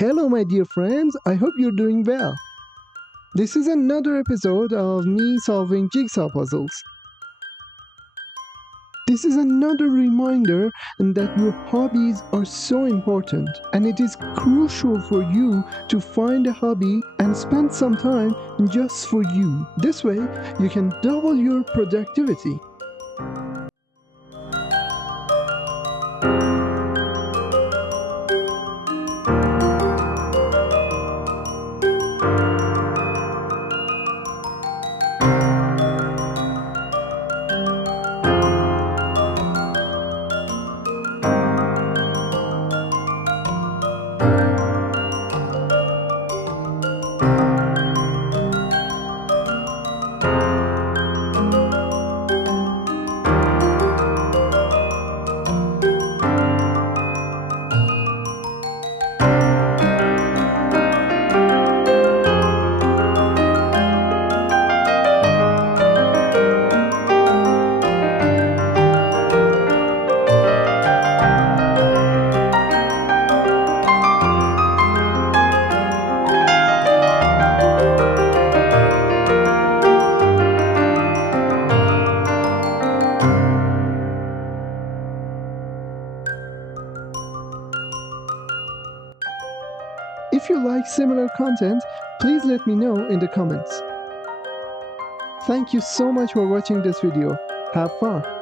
Hello, my dear friends. I hope you're doing well. This is another episode of me solving jigsaw puzzles. This is another reminder that your hobbies are so important, and it is crucial for you to find a hobby and spend some time just for you. This way, you can double your productivity. If you like similar content, please let me know in the comments. Thank you so much for watching this video. Have fun!